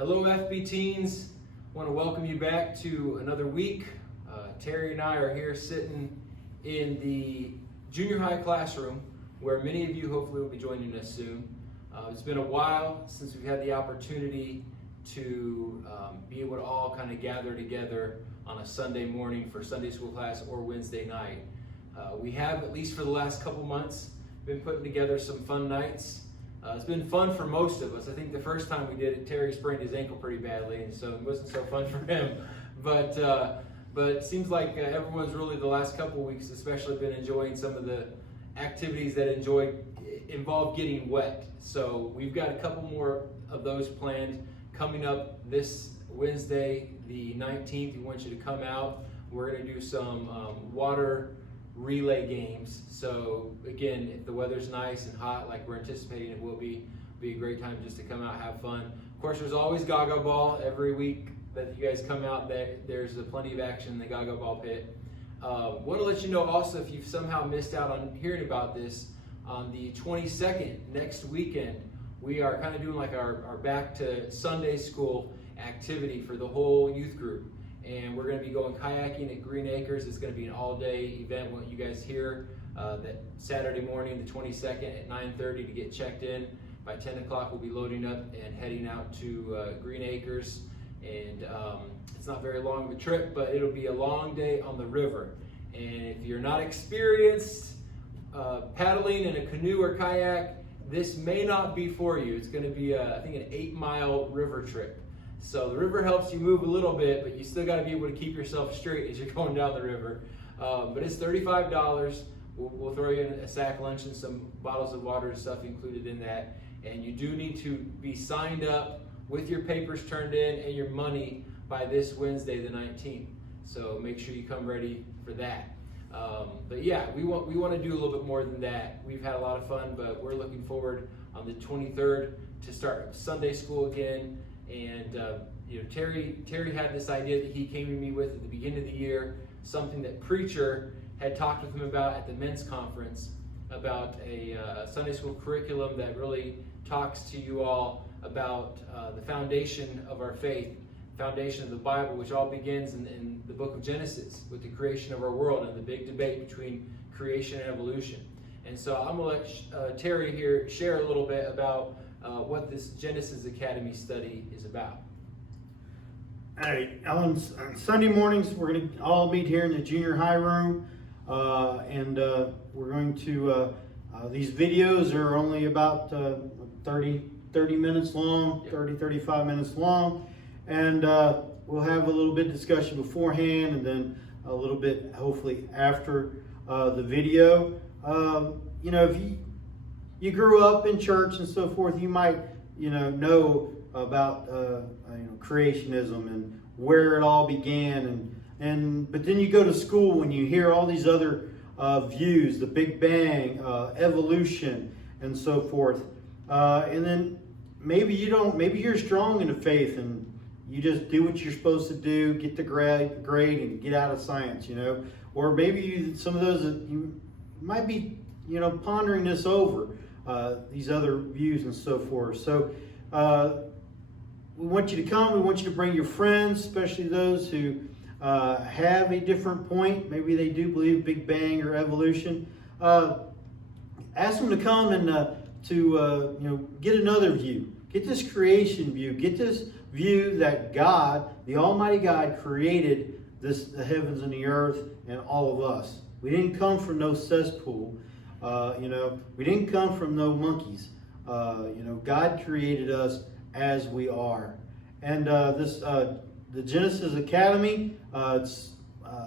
Hello FBTeens, I want to welcome you back to another week. Terry and I are here sitting in the junior high classroom where many of you hopefully will be joining us soon. It's been a while since we've had the opportunity to be able to all kind of gather together on a Sunday morning for Sunday school class or Wednesday night. We have, at least for the last couple months, been putting together some fun nights. It's been fun for most of us. I think the first time we did it, Terry sprained his ankle pretty badly, and so it wasn't so fun for him. But it seems like everyone's really the last couple weeks especially been enjoying some of the activities that involve getting wet. So we've got a couple more of those planned coming up this Wednesday, the 19th. We want you to come out. We're going to do some water relay games. So again, if the weather's nice and hot like we're anticipating it will be a great time just to come out, have fun. Of course, there's always Gaga Ball every week that you guys come out. There's plenty of action in the Gaga Ball pit. Want to let you know also, if you've somehow missed out on hearing about this, on the 22nd, next weekend, we are kind of doing like our back to Sunday school activity for the whole youth group. And we're going to be going kayaking at Green Acres. It's going to be an all-day event. Want you guys here that Saturday morning, the 22nd at 9:30 to get checked in. By 10 o'clock, we'll be loading up and heading out to Green Acres. And it's not very long of a trip, but it'll be a long day on the river. And if you're not experienced paddling in a canoe or kayak, this may not be for you. It's going to be, I think, an 8-mile river trip. So the river helps you move a little bit, but you still got to be able to keep yourself straight as you're going down the river. But it's $35. We'll throw you in a sack lunch and some bottles of water and stuff included in that. And you do need to be signed up with your papers turned in and your money by this Wednesday, the 19th. So make sure you come ready for that. But yeah, we want to do a little bit more than that. We've had a lot of fun, but we're looking forward on the 23rd to start Sunday school again. And Terry had this idea that he came to me with at the beginning of the year, something that Preacher had talked with him about at the men's conference, about a Sunday school curriculum that really talks to you all about the foundation of our faith, foundation of the Bible, which all begins in the book of Genesis with the creation of our world and the big debate between creation and evolution. And so I'm going to let Terry here share a little bit about what this Genesis Academy study is about. All right, on Sunday mornings, we're going to all meet here in the junior high room, and we're going to, these videos are only about 30 minutes long, 35 minutes long, and we'll have a little bit of discussion beforehand and then a little bit hopefully after the video. If you grew up in church and so forth, you might know about creationism and where it all began, but then you go to school and you hear all these other views, the Big Bang, evolution, and so forth. And then maybe you're strong in the faith and you just do what you're supposed to do, get the grade and get out of science, or maybe some of those you might be pondering this over, these other views and so forth. So we want you to come. We want you to bring your friends, especially those who have a different point. Maybe they do believe Big Bang or evolution. Ask them to come and to get another view. Get this creation view. Get this view that God, the Almighty God, created the heavens and the earth and all of us. We didn't come from no cesspool. We didn't come from no monkeys. God created us as we are. And the Genesis Academy, it's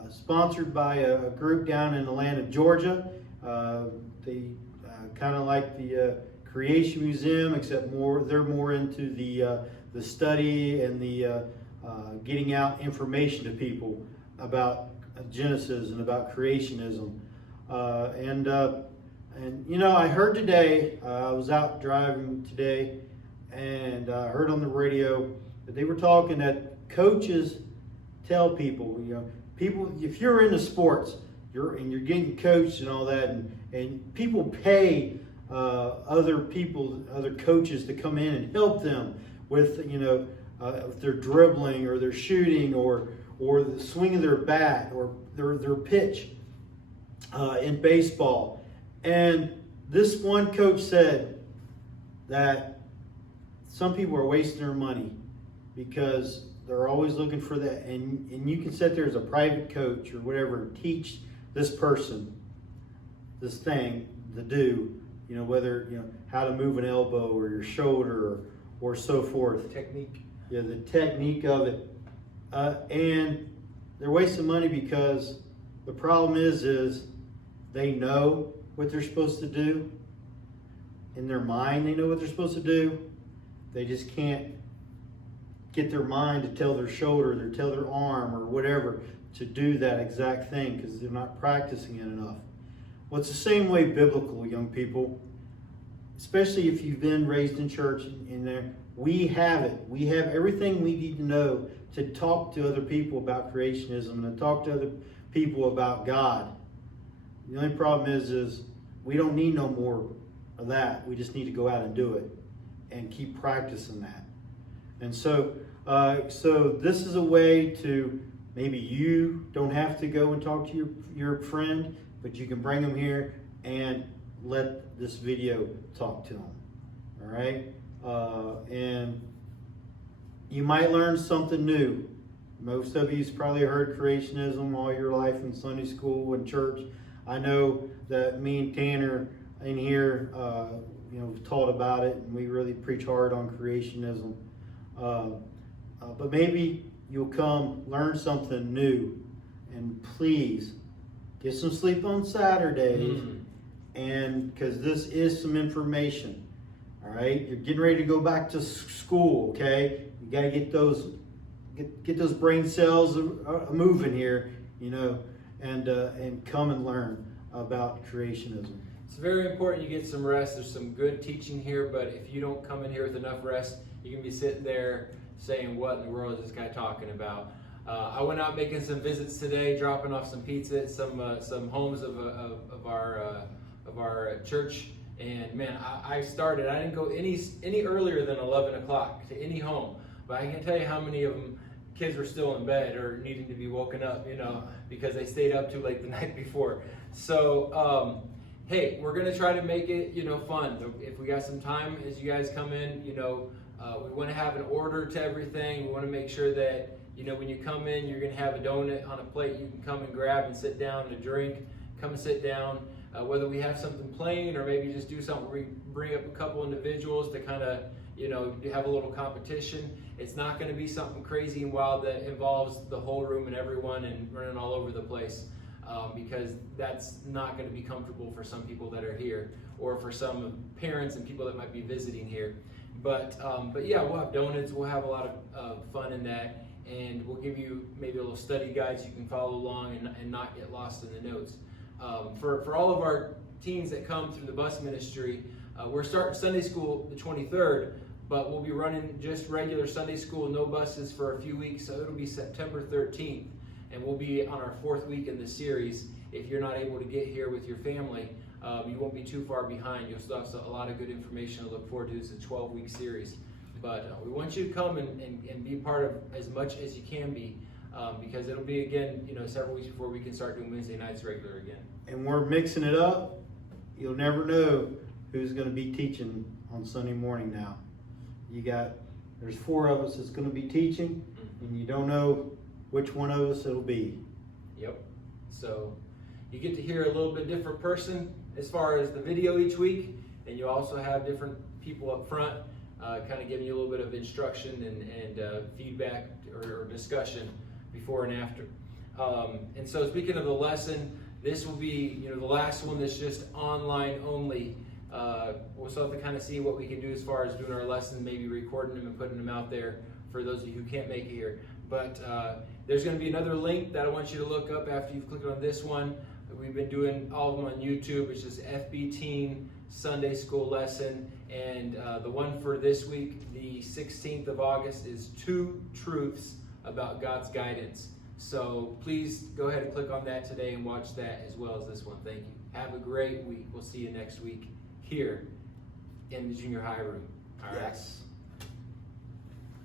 sponsored by a group down in the land of Georgia. They kind of like the Creation Museum, except they're more into the study and the getting out information to people about Genesis and about creationism. And I heard today, I was out driving today, and I heard on the radio that they were talking that coaches tell people, if you're into sports, you're getting coached and all that, and people pay other coaches to come in and help them with if they're dribbling or they're shooting or the swing of their bat or their pitch in baseball. And this one coach said that some people are wasting their money because they're always looking for that. And you can sit there as a private coach or whatever and teach this person this thing to do, whether, how to move an elbow or your shoulder or so forth. Technique. Yeah, the technique of it. And they're wasting money because the problem is they know what they're supposed to do. In their mind, they know what they're supposed to do. They just can't get their mind to tell their shoulder, or tell their arm, or whatever to do that exact thing because they're not practicing it enough. Well, it's the same way biblical, young people. Especially if you've been raised in church in there. We have it. We have everything we need to know to talk to other people about creationism and to talk to other people about God. The only problem is we don't need no more of that. We just need to go out and do it and keep practicing that. And so this is a way to, maybe you don't have to go and talk to your friend, but you can bring them here and let this video talk to them. All right? And you might learn something new. Most of you's probably heard creationism all your life in Sunday school and church. I know that me and Tanner in here, we've taught about it, and we really preach hard on creationism. But maybe you'll come learn something new, and please get some sleep on Saturdays, and because this is some information. All right, you're getting ready to go back to school. Okay, you got to get those brain cells moving here, and come and learn about creationism. It's very important you get some rest. There's some good teaching here, but if you don't come in here with enough rest, you can be sitting there saying, what in the world is this guy talking about? I went out making some visits today, dropping off some pizza at some homes of our church, and man, I didn't go any earlier than 11 o'clock to any home, but I can tell you how many of them kids were still in bed or needing to be woken up, because they stayed up too late the night before. So, hey, we're gonna try to make it, fun. If we got some time as you guys come in, we want to have an order to everything. We want to make sure that, when you come in, you're gonna have a donut on a plate you can come and grab and sit down and a drink. Come and sit down. Whether we have something plain or maybe just do something where we bring up a couple individuals to kind of, have a little competition. It's not going to be something crazy and wild that involves the whole room and everyone and running all over the place, because that's not going to be comfortable for some people that are here or for some parents and people that might be visiting here. But yeah, we'll have donuts. We'll have a lot of fun in that, and we'll give you maybe a little study guides you can follow along and not get lost in the notes. For all of our teens that come through the bus ministry, we're starting Sunday school the 23rd, but we'll be running just regular Sunday school, no buses, for a few weeks. So it'll be September 13th, and we'll be on our 4th week in the series. If you're not able to get here with your family, you won't be too far behind. You'll still have a lot of good information to look forward to. It's a 12-week series. But we want you to come and be part of as much as you can be, because it'll be, again, several weeks before we can start doing Wednesday nights regular again. And we're mixing it up. You'll never know who's going to be teaching on Sunday morning now. There's 4 of us that's going to be teaching, and you don't know which one of us it'll be. Yep. So you get to hear a little bit different person as far as the video each week, and you also have different people up front kind of giving you a little bit of instruction and feedback or discussion before and after. And so speaking of the lesson, this will be the last one that's just online only. We'll still have to kind of see what we can do as far as doing our lessons, maybe recording them and putting them out there for those of you who can't make it here. But there's going to be another link that I want you to look up after you've clicked on this one. We've been doing all of them on YouTube. It's just FBTeen Sunday School Lesson. And the one for this week, the 16th of August, is 2 truths about God's guidance. So please go ahead and click on that today and watch that as well as this one. Thank you. Have a great week. We'll see you next week here in the junior high room. All right. Yes.